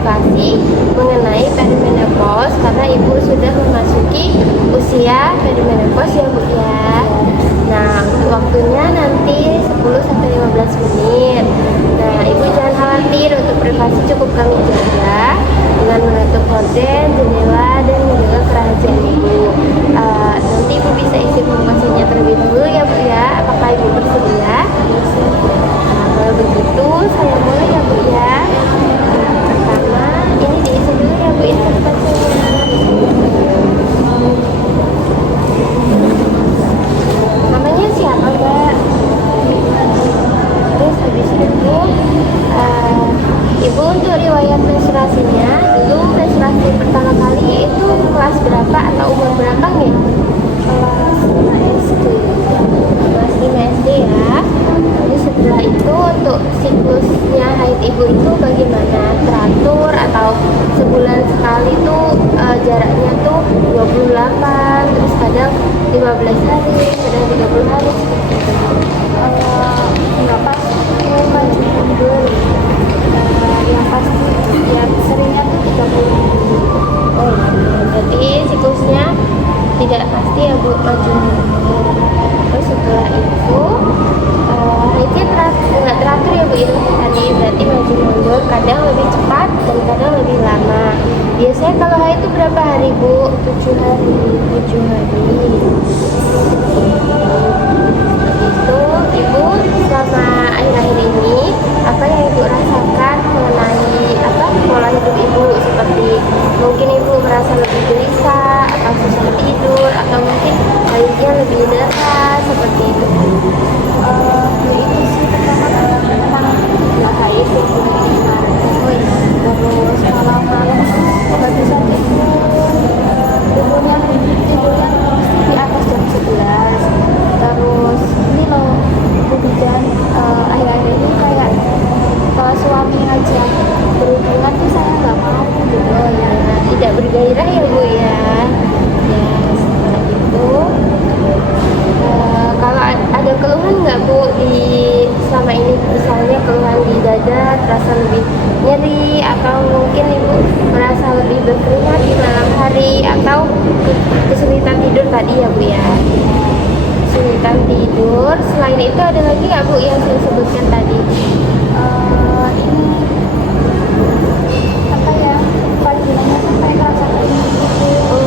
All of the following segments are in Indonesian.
privasi mengenai perimenopause karena ibu sudah memasuki usia perimenopause ya bu ya. Nah untuk waktunya nanti 10-15 menit. Nah ibu jangan khawatir, untuk privasi cukup kami jaga dengan menutup horden, jendela, dan menjaga kerahasiaan ibu. Nanti ibu bisa isi informasinya terlebih dahulu ya bu ya. Apakah ibu bersedia? Nah kalau begitu saya mulai ya bu ya. Pertama ini diisi dulu ya bu investasinya. Namanya siapa mbak? Terus habis itu ibu untuk riwayat menstruasinya, dulu menstruasi pertama kali itu kelas berapa atau umur berapa nih? Kelas 5 SD. Kelas 5 SD ya. Lalu setelah itu untuk siklusnya haid ibu itu bagaimana? Teratur atau sebulan sekali tuh jaraknya tuh 28, terus kadang 15 hari, kadang 30 hari seperti itu. Nggak pasti mundur. Yang pasti yang seringnya tuh 30 minggu. Oh berarti siklusnya tidak pasti ya bu, maju mundur. Terus setelah itu haidnya nggak teratur ya bu itu tadi, berarti maju mundur, kadang lebih cepat dan kadang lebih lama. Biasanya kalau haid itu berapa hari bu? 7 hari. 7 hari. Itu ibu selama akhir-akhir ini apa yang ibu rasakan mengenai pola hidup ibu, seperti mungkin ibu merasa lebih gelisah atau susah tidur atau mungkin haidnya lebih deras seperti itu. Itu sih pertama tentang nggak haid ya kemarin. Terus kalau malam nggak bisa tidur, tidurnya pasti di atas jam 11. Terus ini loh Bu Bidan, akhir-akhir ini kayak kalau suami ngajak berhubungan tuh saya nggak mau gitu. Oh ya, tidak bergairah ya bu ya. Ya setelah itu kalau ada keluhan nggak bu di selama ini, misalnya keluhan di dada terasa lebih nyeri atau mungkin ibu merasa lebih berkeringat di malam hari atau kesulitan tidur tadi ya bu ya. Kesulitan tidur, selain itu ada lagi nggak bu yang saya sebutkan tadi? Ini apa ya, vaginanya sampai rasa kayak gitu.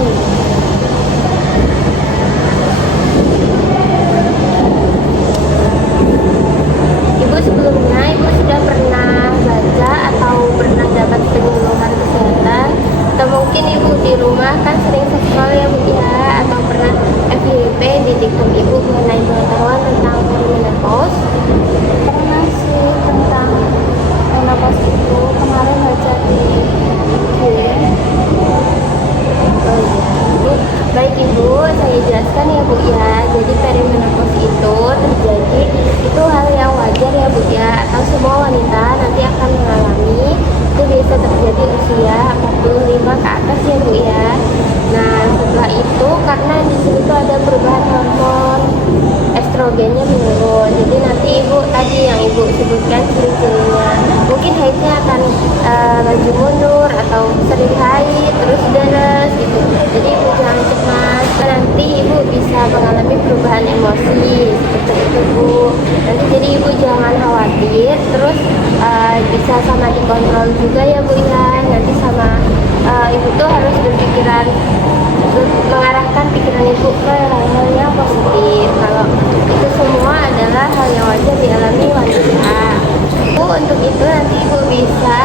Ibu sebelumnya ibu sudah pernah baca atau pernah dapat penyuluhan kesehatan, atau mungkin ibu di rumah kan sering seksual ya bu ya, atau pernah FYP di TikTok ibu mengenai pengetahuan tentang perimenopause? Pernah sih tentang menopause itu, kemarin baca di IG. Oh iya ibu, baik ibu, saya jelaskan ya bu ya. Jadi perimenopause itu terjadi, itu hal yang wajar ya bu ya, atau semua wanita nanti akan mengalami. Itu biasa terjadi usia 45 ke atas ya bu ya. Nah setelah itu karena di sini tuh ada perubahan hormon, estrogennya menurun. Jadi nanti ibu tadi yang ibu sebutkan ciri-cirinya, mungkin haidnya akan maju mundur atau sering haid terus deres gitu. Jadi ibu jangan cemas, nanti ibu bisa mengalami perubahan emosi seperti itu bu. Nanti jadi ibu jangan khawatir, terus bisa sama dikontrol juga ya bu ya. Nanti sama ibu tuh harus berpikiran, mengarahkan pikiran ibu ke hal-hal yang positif. Kalau itu semua adalah hal yang wajar dialami wanita. Untuk itu nanti ibu bisa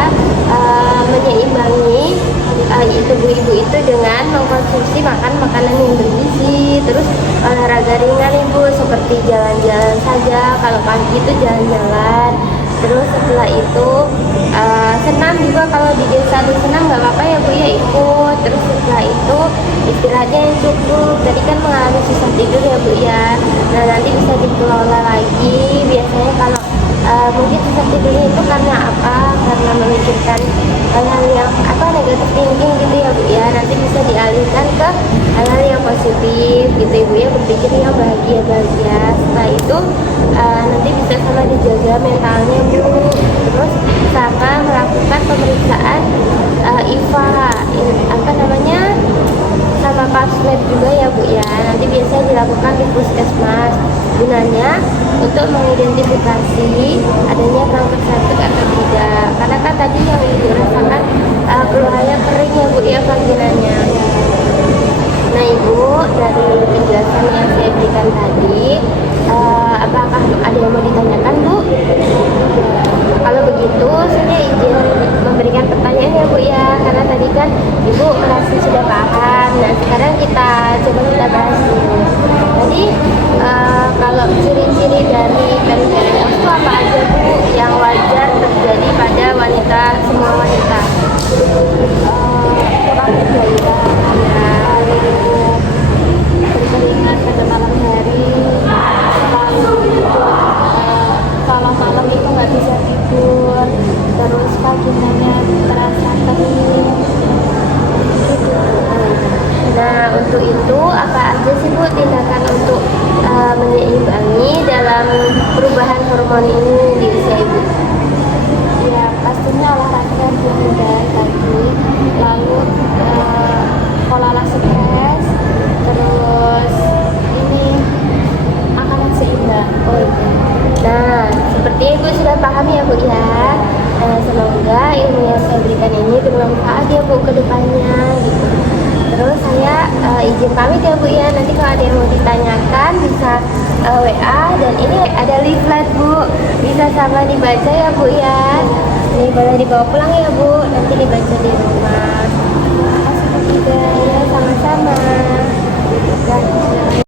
menyeimbangi tubuh ibu itu dengan mengkonsumsi makanan yang bergizi, terus olahraga ringan ibu seperti jalan-jalan saja, kalau pagi itu jalan-jalan. Terus setelah itu senam juga, kalau di desa ada senam nggak apa-apa ya bu ya, ikut. Terus setelah itu istirahatnya yang cukup, tadi kan mengalami susah tidur ya bu ya. Nah nanti bisa dikelola lagi. Biasanya kalau mungkin susah tidurnya itu karena apa, karena memikirkan hal-hal yang negatif thinking gitu ya bu ya. Nanti bisa dialihkan ke hal-hal yang positif gitu ibu ya, berpikir yang bahagia. Setelah itu nanti bisa sama dijaga mentalnya bu, terus sama melakukan pemeriksaan Bu ya, karena tadi kan Ibu merasa sudah paham. Nah sekarang kita bahas dulu. Tadi kalau ciri-ciri dari perimenopause itu apa aja Bu yang wajar terjadi pada wanita, semua wanita? Kurang bergairah, lalu berkeringat pada malam hari, lalu kalau malam itu nggak bisa tidur, terus vaginanya terasa kering gitu. Nah untuk itu apa aja sih Bu tindakan untuk menyeimbangi dalam perubahan hormon ini di usia Ibu? Ya pastinya olahraga dulu dan pagi, lalu pola stres, terus ini makanan seimbang. Oh iya. Nah, seperti Ibu sudah paham ya Bu ya. Semoga ilmu yang saya berikan ini bermanfaat ya Bu ke depannya gitu. Terus saya izin pamit ya Bu ya. Nanti kalau ada yang mau ditanyakan bisa WA, dan ini ada leaflet Bu. Bisa sama dibaca ya Bu ya. Ini boleh dibawa pulang ya Bu. Nanti dibaca di rumah. Terima kasih juga. Ya, sama-sama. Dan